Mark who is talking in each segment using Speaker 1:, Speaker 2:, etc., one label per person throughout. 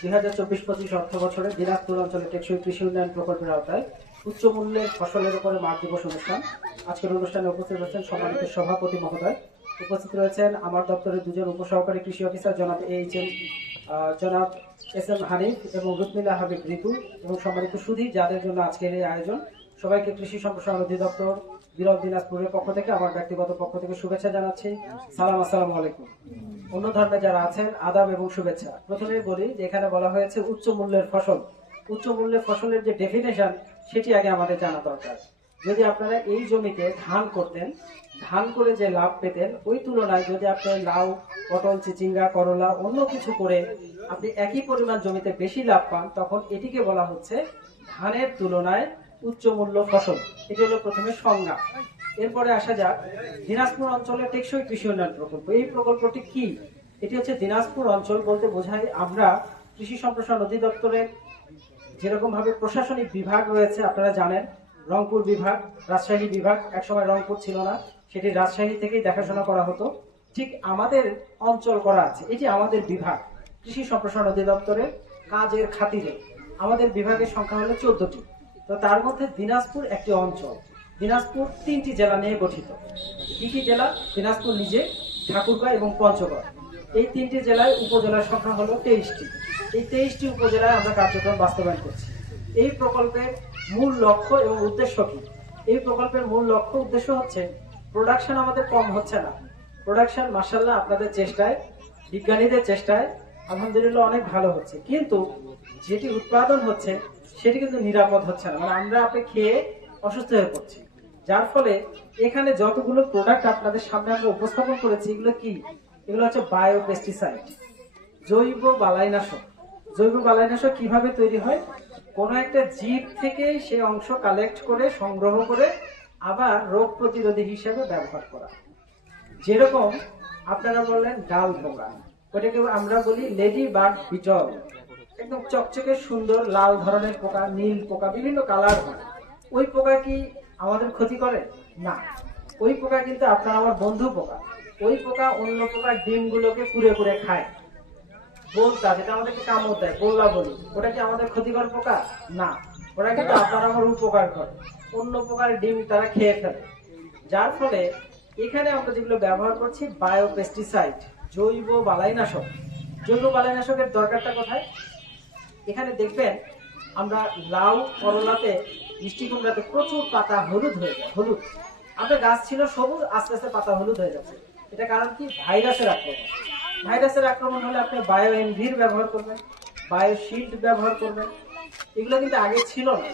Speaker 1: দুই হাজার চব্বিশ বছরে টেকসই কৃষি উন্নয়ন প্রকল্পের আওতায় ফসলের উপরে দিবস অনুষ্ঠান। আজকের অনুষ্ঠানে উপস্থিত সভাপতি মহোদয়। উপস্থিত রয়েছেন আমার দপ্তরের দুজন উপসহকারী কৃষি অফিসার জনাব এইচ এম জনাব এস এম হানিফ এবং রুকমিলা হাবিব ঋতু এবং সম্মানিত সুধী, যাদের জন্য আজকের এই আয়োজন। সবাইকে কৃষি সম্প্রসারণ অধিদপ্তর বিরল দিনাজপুরের পক্ষ থেকে, আমার ব্যক্তিগত পক্ষ থেকে শুভেচ্ছা জানাচ্ছি। সালাম, আসসালামু আলাইকুম। অন্য ধর্মে যারা আছেন, আদাব এবং শুভেচ্ছা। প্রথমেই বলি যে এখানে বলা হয়েছে উচ্চ মূল্যের ফসল। উচ্চ মূল্যের ফসলের যে ডেফিনেশন সেটি আগে আমাদের জানা দরকার। যদি আপনারা এই জমিতে ধান করতেন, ধান করে যে লাভ পেতেন, ওই তুলনায় যদি আপনি লাউ, পটল, চিচিঙ্গা, করলা, অন্য কিছু করে আপনি একই পরিমাণ জমিতে বেশি লাভ পান, তখন এটিকে বলা হচ্ছে ধানের তুলনায় উচ্চ মূল্য ফসল। এটি হলো প্রথমে সংজ্ঞা। এরপরে আসা যাক, দিনাজপুর অঞ্চলের টেকসই কৃষি উন্নয়ন প্রকল্প। এই প্রকল্পটি কি? এটি হচ্ছে দিনাজপুর অঞ্চল বলতে বোঝায় আমরা কৃষি সম্প্রসারণ অধিদপ্তরের যেরকম ভাবে প্রশাসনিক বিভাগ রয়েছে, আপনারা জানেন, রংপুর বিভাগ, রাজশাহী বিভাগ, একসময় রংপুর ছিল না, সেটি রাজশাহী থেকেই দেখাশোনা করা হতো। ঠিক আমাদের অঞ্চল করা আছে, এটি আমাদের বিভাগ, কৃষি সম্প্রসারণ অধিদপ্তরের কাজের খাতিরে। আমাদের বিভাগের সংখ্যা হলো চোদ্দটি। তো তার মধ্যে দিনাজপুর একটি অঞ্চল। দিনাজপুর তিনটি জেলা নিয়ে গঠিত। কি কি জেলা? দিনাজপুর নিজে ঠাকুরগাঁ এবং পঞ্চগড়। এই তিনটি জেলায় উপজেলার সংখ্যা হলো তেইশটি। এই তেইশটি উপজেলায় আমরা কার্যক্রম বাস্তবায়ন করছি। এই প্রকল্পের মূল লক্ষ্য এবং উদ্দেশ্য কি? এই প্রকল্পের মূল লক্ষ্য উদ্দেশ্য হচ্ছে প্রোডাকশন আমাদের কম হচ্ছে না। প্রোডাকশন মার্শাল্লাহ আপনাদের চেষ্টায়, বিজ্ঞানীদের চেষ্টায়, আলহামদুলিল্লাহ অনেক ভালো হচ্ছে। কিন্তু যেটি উৎপাদন হচ্ছে সেটি কিন্তু নিরাপদ হচ্ছে না। মানে আমরা আপনি খেয়ে অসুস্থ হয়ে পড়ছি। যার ফলে এখানে যতগুলো প্রোডাক্ট আপনাদের সামনে আমরা উপস্থাপন করেছি, এগুলো কি? এগুলো হচ্ছে বায়ো পেস্টিসাইড জৈব বালাইনাশক। জৈব বালাইনাশক কীভাবে তৈরি হয়? কোনো একটা জীব থেকে সে অংশ কালেক্ট করে, সংগ্রহ করে আবার রোগ প্রতিরোধী হিসেবে ব্যবহার করা। যেরকম আপনারা বললেন ডাল পোকা ওটাকে আমরা বলি লেডি বার্ড বিটল একদম চকচকে সুন্দর লাল ধরনের পোকা, নীল পোকা, বিভিন্ন কালার। ওই পোকা কি আমাদের ক্ষতি করে? না। ওই পোকা কিন্তু আপনার আমার বন্ধু পোকা। ওই পোকা অন্য পোকার ডিমগুলোকে পুড়ে পুড়ে খায়। বলতা যেটা আমাদেরকে কামড় দেয় বললা বলি। ওটা কি আমাদের ক্ষতিকর পোকা? না। ওরা কিন্তু আপনার আমার উপকার করে। অন্য পোকার ডিম তারা খেয়ে ফেলে। যার ফলে এখানে আমরা যেগুলো ব্যবহার করছি, বায়ো পেস্টিসাইড, জৈব বালাইনাশক। জৈব বালাইনাশকের দরকারটা কোথায়? এখানে দেখবেন আমরা লাউ, করলাতে, মিষ্টি কুমড়াতে প্রচুর পাতা হলুদ হয়ে যায়, হলুদ। আমাদের গাছ ছিল সবুজ, আস্তে আস্তে পাতা হলুদ হয়ে যাচ্ছে। এটা কারণ কি? ভাইরাসের আক্রমণ। ভাইরাসের আক্রমণ হলে আপনি বায়ো এনভির ব্যবহার করবেন, বায়ো শিল্ড ব্যবহার করবেন। এগুলো কিন্তু আগে ছিল না।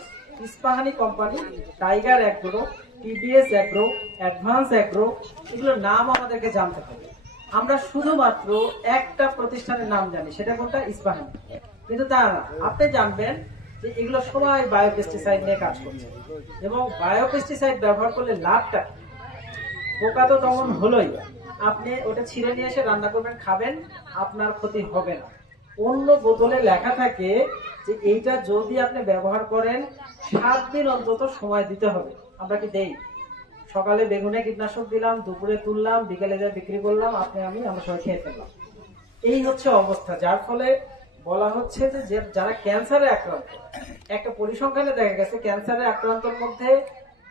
Speaker 1: Ispahani company, tiger agro TBS agro, advance agro, এগুলোর নাম আমাদেরকে জানতে হবে। আমরা শুধুমাত্র একটা প্রতিষ্ঠানের নাম জানি, সেটা কোনটা? ইস্পাহানি। কিন্তু তা না। আপনি জানবেন যে এগুলো সবাই বায়োপেস্টিসাইড নিয়ে কাজ করছে। এবং বায়োপেস্টিসাইড ব্যবহার করলে লাভটা? পোকা তো তখন হলোই। আপনি ওটা ছিঁড়ে নিয়ে এসে রান্না করবেন, খাবেন, আপনার ক্ষতি হবে না। অন্য বোতলে লেখা থাকে যে এইটা যদি আপনি ব্যবহার করেন, সাত দিন অন্তত সময় দিতে হবে। আমরা কি দেই? সকালে বেগুনে কীটনাশক দিলাম, দুপুরে তুললাম, বিকেলে যা বিক্রি করলাম, আপনি, আমি, আমরা সবাই খেয়ে ফেললাম। এই হচ্ছে অবস্থা, যার ফলে বলা হচ্ছে যে যারা ক্যান্সারে আক্রান্ত, একটা পরিসংখ্যানে দেখা গেছে, ক্যান্সারে আক্রান্তর মধ্যে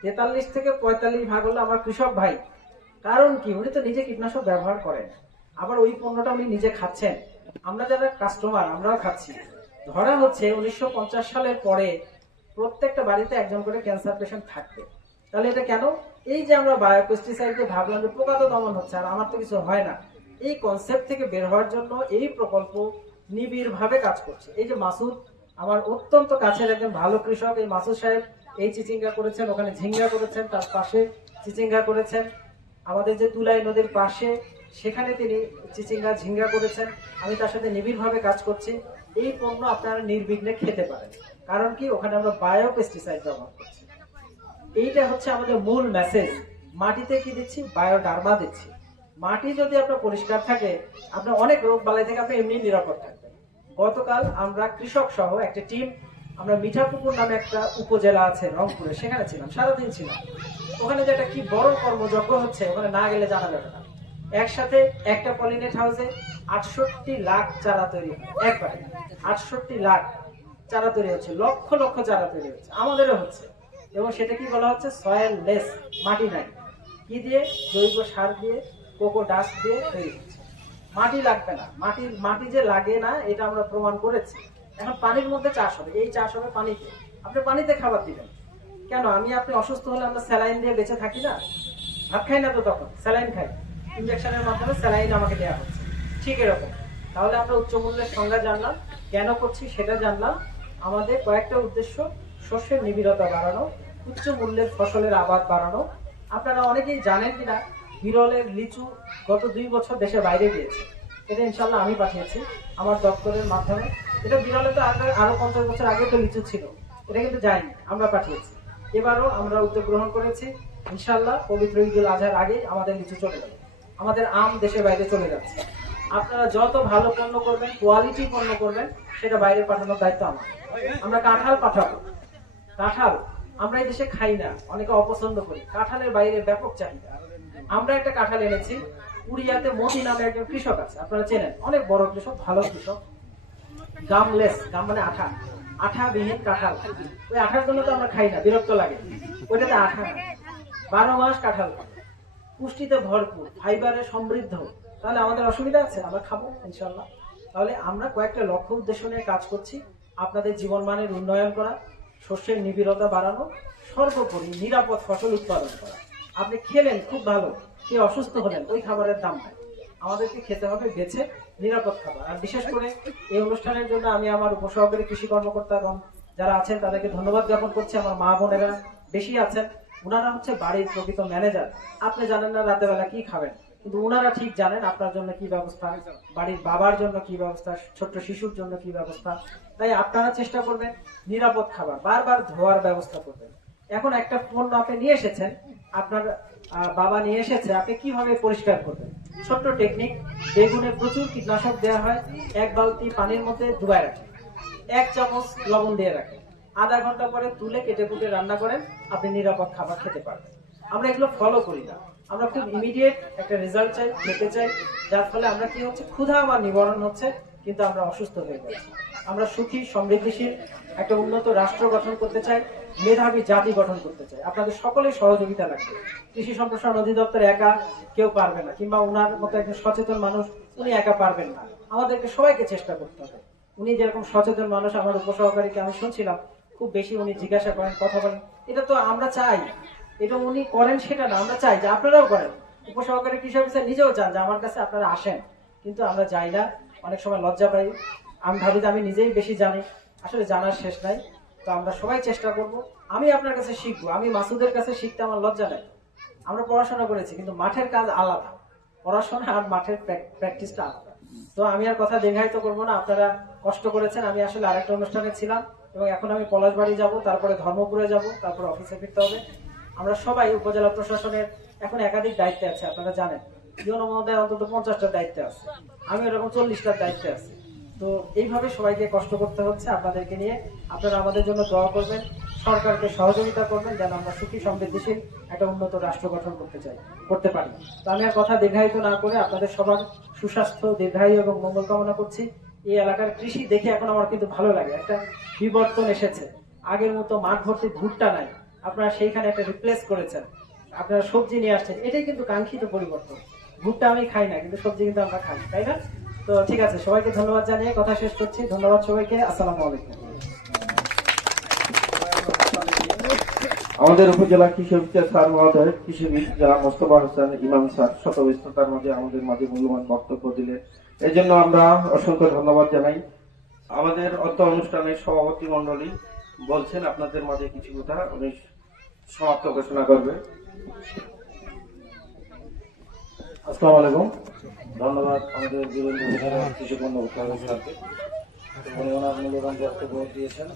Speaker 1: তেতাল্লিশ থেকে পঁয়তাল্লিশ ভাগ হলো আমার কৃষক ভাই। কারণ কি? উনি তো নিজে কীটনাশক ব্যবহার করেন। আবার ওই পণ্যটা উনি নিজে খাচ্ছেন। আমরা যারা কাস্টমার আমরাও খাচ্ছি। ধরা হচ্ছে উনিশশো পঞ্চাশ সালের পরে প্রত্যেকটা বাড়িতে একজন করে ক্যান্সার পেশেন্ট থাকবে। তাহলে এটা কেন? এই যে আমরা বায়োপেস্টিসাইডকে ভাবলাম যে পোকা তো দমন হচ্ছে, আর আমার তো কিছু হয় না। এই কনসেপ্ট থেকে বের হওয়ার জন্য এই প্রকল্প নিবিড় ভাবে কাজ করছে। এই যে মাসুদ, আমার অত্যন্ত কাছের একজন ভালো কৃষক, এই মাসুদ সাহেব এই চিচিঙ্গা করেছেন, ওখানে ঝিঙ্গা করেছেন, তার পাশে চিচিঙ্গা করেছেন। আমাদের যে তুলাই নদীর পাশে, সেখানে তিনি চিচিঙ্গা, ঝিঙ্গা করেছেন। আমি তার সাথে নিবিড়ভাবে কাজ করছি। এই পণ্য আপনারা নির্বিঘ্নে খেতে পারেন। কারণ কি, ওখানে আমরা বায়ো পেস্টিসাইড ব্যবহার করছি। এইটা হচ্ছে আমাদের মূল মেসেজ মাটিতে কি দিচ্ছি? বায়োডার্মা দিচ্ছি। মাটি যদি আপনার পরিষ্কার থাকে, আপনার অনেক রোগ বালাই থেকে আপনি এমনি নিরাপদ থাকবেন। গতকাল আমরা কৃষক সহ একটা টিম, আমরা মিঠাপুকুর নামে একটা উপজেলা আছে রংপুরে, সেখানে ছিলাম, সারাদিন ছিলাম। ওখানে যে একটা কি বড় কর্মযজ্ঞ হচ্ছে, ওখানে না গেলে জানা যাবে না। একসাথে একটা পলিনেট হাউসে আটষট্টি লাখ চারা তৈরি একবারে আটষট্টি লাখ চারা তৈরি হচ্ছে, লক্ষ লক্ষ চারা তৈরি হচ্ছে, আমাদেরও হচ্ছে। এবং সেটা কি বলা হচ্ছে? সয়েল লেস মাটি নাই। কি দিয়ে? জৈব সার দিয়ে, কোকো ডাস্ট দিয়ে তৈরি। মাটি লাগবে না। মাটি মাটি যে লাগে না, এটা আমরা প্রমাণ করেছি। এখন পানির মধ্যে চাষ হবে। এই চাষ হবে পানিতে। আপনি পানিতে খাবার দিবেন। কেন? আমি আপনি অসুস্থ হলে আমরা স্যালাইন দিয়ে বেঁচে থাকি না? ভাত খাই না তো তখন? স্যালাইন খাই। ইঞ্জেকশনের মাধ্যমে স্যালাইন আমাকে দেওয়া হচ্ছে। ঠিক এরকম। তাহলে আমরা উচ্চ মূল্যের সংজ্ঞা জানলাম। কেন করছি সেটা জানলাম। আমাদের কয়েকটা উদ্দেশ্য। শস্যের নিবিড়তা বাড়ানো, উচ্চ মূল্যের ফসলের আবাদ বাড়ানো। আপনারা অনেকেই জানেন কিনা? বিরলের লিচু গত দুই বছর দেশের বাইরে গিয়েছে এটা ইনশাল্লাহ আমি পাঠিয়েছি আমার দপ্তরের মাধ্যমে। এটা বিরলে তো আগে আরও পঞ্চাশ বছর আগে তো লিচু ছিল। এটা কিন্তু যায়নি, আমরা পাঠিয়েছি। এবারও আমরা উদ্যোগ গ্রহণ করেছি। ইনশাল্লাহ পবিত্র ঈদুল আজহার আগে আমাদের লিচু চলে যাবে। আমাদের আম দেশের বাইরে চলে যাচ্ছে। আপনারা যত ভালো পণ্য করবেন কোয়ালিটি পণ্য করবেন, সেটা বাইরে পাঠানোর দায়িত্ব আমার। আমরা কাঁঠাল পাঠাবো। কাঁঠাল আমরা এই দেশে খাই না, অনেকে অপছন্দ করি। কাঁঠালের বাইরে ব্যাপক চাহিদা। আমরা একটা কাঁঠাল এনেছি। উড়িয়াতে মতি নামে একজন কৃষক আছে, আপনারা চেনেন। অনেক বড় কৃষক, ভালো কৃষক। গামলেস, গাম মানে আঠা। আঠা বিহীন কাঁঠাল। ওই আঠার জন্য তো আমরা খাই না, বিরক্ত লাগে। ওইটাতে আঠা। বারো মাস কাঁঠাল পুষ্টিতে ভরপুর, ফাইবারে সমৃদ্ধ। তাহলে আমাদের অসুবিধা আছে? আমরা খাব ইনশাল্লাহ তাহলে আমরা কয়েকটা লক্ষ্য উদ্দেশ্য নিয়ে কাজ করছি। আপনাদের জীবনমানের উন্নয়ন করা, শস্যের নিবিড়তা বাড়ানো, সর্বোপরি নিরাপদ ফসল উৎপাদন করা। আপনি খেলেন খুব ভালো, কে অসুস্থ হলেন, ওই খাবারের দাম আমাদেরকে খেতে হবে বেছে, নিরাপদ খাবার। আর বিশেষ করে এই অনুষ্ঠানের জন্য আমি আমার উপসহকারী কৃষি কর্মকর্তা এবং যারা আছেন, তাদেরকে ধন্যবাদ জ্ঞাপন করছি। আমার মা বোনেরা বেশি আছেন। ওনারা হচ্ছে বাড়ির প্রকৃত ম্যানেজার। আপনি জানেন না রাতের বেলা কি খাবেন। কিন্তু ওনারা ঠিক জানেন আপনার জন্য কি ব্যবস্থা, বাড়ির বাবার জন্য কি ব্যবস্থা, ছোট্ট শিশুর জন্য কি ব্যবস্থা। তাই আপনারা চেষ্টা করবেন নিরাপদ খাবার, বারবার ধোয়ার ব্যবস্থা করবেন। এখন একটা ফোন আপনি নিয়ে এসেছেন আপনার বাবা নিয়ে এসেছে, আপনি কীভাবে পরিষ্কার করবেন? ছোট্ট টেকনিক বেগুনে প্রচুর কীটনাশক দেওয়া হয়, এক বালতি পানির মধ্যে ডুবাই রাখেন এক চামচ লবণ দিয়ে রাখেন আধা ঘণ্টা পরে তুলে কেটে কুটে রান্না করেন, আপনি নিরাপদ খাবার খেতে পারবেন। আমরা এগুলো ফলো করি না। আমরা খুব ইমিডিয়েট একটা রেজাল্ট চাই, খেতে চাই, যার ফলে আমরা কি হচ্ছে, ক্ষুধা আমার নিবারণ হচ্ছে, কিন্তু আমরা অসুস্থ হয়ে যাচ্ছি। আমরা সুখী, সমৃদ্ধিশীল, একটা উন্নত রাষ্ট্র গঠন করতে চাই মেধাবী জাতি গঠন করতে চাই আপনাদের সকলের সহযোগিতা লাগবে। কৃষি সম্প্রসারণ অধিদপ্তর একা কেউ পারবে না, কিংবা ওনার মতো একজন সচেতন মানুষ, উনি একা পারবেন না। আমাদেরকে সবাইকে চেষ্টা করতে হবে। উনি যেরকম সচেতন মানুষ, আমার উপসহকারীকে আমি শুনছিলাম, খুব বেশি উনি জিজ্ঞাসা করেন, কথা বলেন। এটা তো আমরা চাই। এটা উনি করেন সেটা না, আমরা চাই যে আপনারাও করেন। উপসহকারী কৃষি অফিসার নিজেও চান যে আমার কাছে আপনারা আসেন। কিন্তু আমরা যাই না, অনেক সময় লজ্জা পাই। আমি ভাবি আমি নিজেই বেশি জানি। আসলে জানার শেষ নাই। তো আমরা সবাই চেষ্টা করব। আমি আপনার কাছে শিখব। আমি মাসুদের কাছে শিখতে আমার লজ্জা নাই। আমরা পড়াশোনা করেছি, কিন্তু মাঠের কাজ আলাদা। পড়াশোনা আর মাঠের প্র্যাকটিসটা আলাদা। তো আমি আর কথা দীর্ঘায়িত করব না। আপনারা কষ্ট করেছেন। আমি আসলে আরেকটা অনুষ্ঠানে ছিলাম এবং এখন আমি পলাশবাড়ি যাব, তারপরে ধর্মপুরে যাব, তারপরে অফিসে ফিরতে হবে। আমরা সবাই উপজেলা প্রশাসনের এখন একাধিক দায়িত্বে আছে, আপনারা জানেন। ইউনো মহোদয় অন্তত পঞ্চাশটার দায়িত্বে আছে। আমি এরকম চল্লিশটার দায়িত্বে আছি। তো এইভাবে সবাইকে কষ্ট করতে হচ্ছে আপনাদেরকে নিয়ে। আপনারা আমাদের জন্য দোয়া করবেন, সরকারকে সহযোগিতা করবেন যেন আমরা সুখী, সমৃদ্ধিশীল একটা উন্নত রাষ্ট্র গঠন করতে চাই, করতে পারি। তো আমি আর কথা দীর্ঘায়িত না করে আপনাদের সবার সুস্বাস্থ্য, দীর্ঘায়ু এবং মঙ্গল কামনা করছি। এই এলাকার কৃষি দেখে এখন আমার কিন্তু ভালো লাগে, একটা বিবর্তন এসেছে। আগের মতো মাঠ ভর্তি ভুট্টা নাই, আপনারা সেইখানে একটা রিপ্লেস করেছেন। আপনারা সবজি নিয়ে আসছেন, এটাই কিন্তু কাঙ্ক্ষিত পরিবর্তন। ভুট্টা আমি খাই না, কিন্তু সবজি কিন্তু আমরা খাই, তাই না? তো ঠিক আছে, সবাইকে ধন্যবাদ জানিয়ে কথা শেষ করছি। ধন্যবাদ সবাইকে, আসসালামু আলাইকুম।
Speaker 2: আমাদের উপজেলা কৃষি অফিসার স্যার মহোদয় কৃষিবিদ যারা মোস্তফা হোসেন, ইমাম স্যার শত ব্যস্ততার মাঝে আমাদের মাঝে মূল্যবান বক্তব্য দিলে এই জন্য আমরা অসংখ্য ধন্যবাদ জানাই। আমাদের অত অনুষ্ঠানের সভাপতি মন্ডলী বলছেন, আপনাদের মাঝে কিছু কথা উনি সমাপ্ত ঘোষণা করবে
Speaker 3: আসসালামু আলাইকুম। ধন্যবাদ, আমাদের বীরেন্দ্র কৃষি উনি ওনার দিয়েছেন।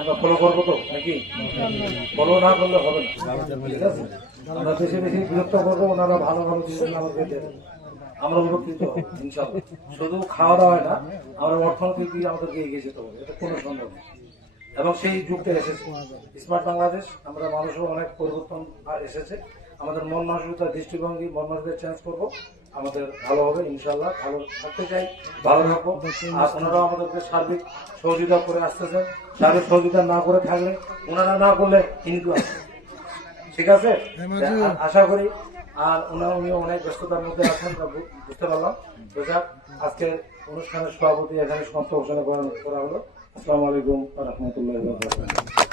Speaker 3: আমরা ফলো করব তো, নাকি? ফলো না করলে হবে না। ঠিক আছে? আমরা করব, ওনারা ভালো ভালো জিনিস আমরা উপকৃত শুধু খাওয়া দাওয়া না, আমরা এটা কোনো নেই। এবং সেই যুগটা এসেছে। স্মার্ট বাংলাদেশ, আমরা মানুষের অনেক পরিবর্তন এসেছে। আমাদের মন মানসিকতার দৃষ্টিভঙ্গি মন মানসিকতা চেঞ্জ করব। আমাদের ভালো হবে ইনশাল্লাহ ভালো থাকতে চাই ভালো থাকব। আর ওনারাও আমাদেরকে সার্বিক সহযোগিতা করে আসতেছেন সার্বিক সহযোগিতা না করে থাকলে ওনারা না করলে কিন্তু ঠিক আছে? আ- আশা করি আর ওনার উনিও অনেক ব্যস্ততার মধ্যে আছেন বুঝতে পারলাম। তো যাক আজকে অনুষ্ঠানের সভাপতি এখানে সমাপ্ত ঘোষণা করা করা হলো। আসসালামু আলাইকুম রহমতুল্লাহ